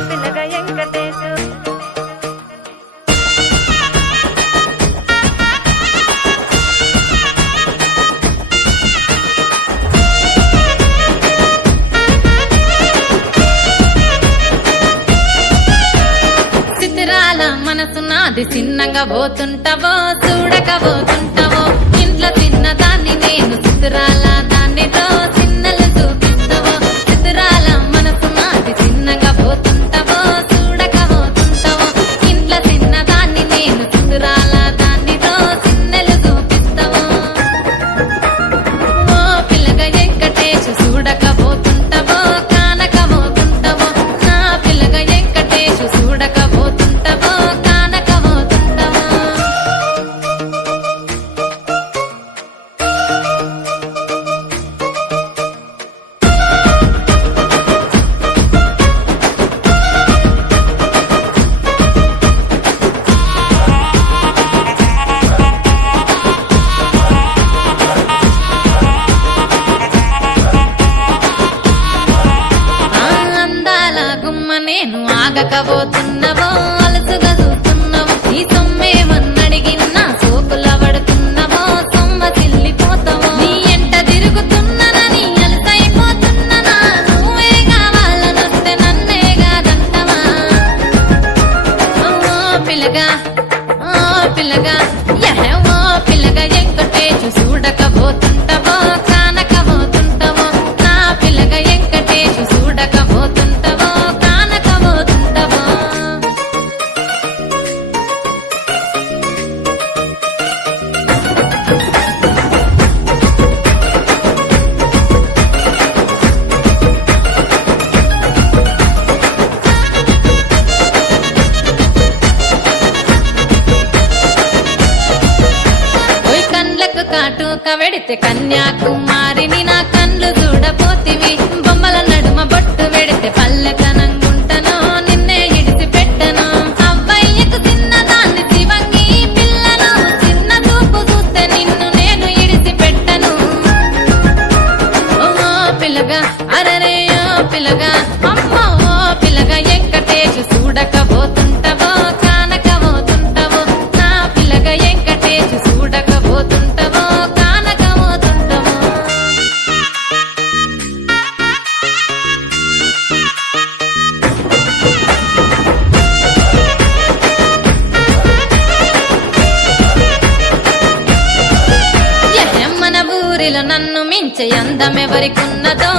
పిల్లగా వెంకటేశు చిత్రాల మనసు నాది చిన్నగా పోతుంటావో చూడకపోతుంటావో ఇంట్లో చిన్నదాన్ని నేను చిత్రాల దానితో చిన్నలు చూపిస్తావో చిత్రాల మనసు నాది చిన్నగా పోతుంటావో చూడకపోతుంటావో ఇంట్లో చిన్నదాన్ని నేను చిత్రాల దానితో చిన్నలు చూపిస్తావో ఓ పిల్లగా వెంకటేశు చూడకపోతుంటావో కానకపోతుంటావో నా పిల్లగా వెంకటేశు చూడకపోతుంటావో కానకపోతుంటావో అందాల గుమ్మ నేను ఆగకపోతున్నావో అలసుగా చూస్తున్నావో ఈ సొమ్మేమన్నడిగినా సోకుల పడుతున్నావో సొమ్మ సిల్లిపోతావో నీ ఎంట తిరుగుతున్నానని అలసైపోతున్నానా నువ్వే కావాలనొస్తే నన్నే కాదంటవా ఓ పిల్లగా యహే ఓ పిల్లగా వెంకటేశు చూడకపోతుంటావో కానకపోతుంటావో నా పిల్లగా వెంకటేశు చూడకపోతుంటావో కానకపోతుంటావో ఓయ్ కండ్లకు కాటుక వెడితే కన్యాకుమారిని నా కండ్లు చూడపోతివి బొమ్మల నడుమ బొట్టు వెడితే పల్లెతనంగుంటను నిన్నే ఇడిసి పెట్టను అవ్వయ్యకు చిన్నదాన్ని శివంగి పిల్లను చిన్న చూపు చూస్తే నిన్ను నేను ఇడిసి పెట్టను ఓ పిల్లగా అరరే ఓ పిల్లగా అమ్మో ఓ పిల్లగా వెంకటేశు చూడకపోతుంటావో కానకపోతుంటావో నా పిల్లగా వెంకటేశు చూడకపోతుంటావో కానకపోతుంటావో మన ఊరిలో నన్ను మించే అందమెవరికున్నదో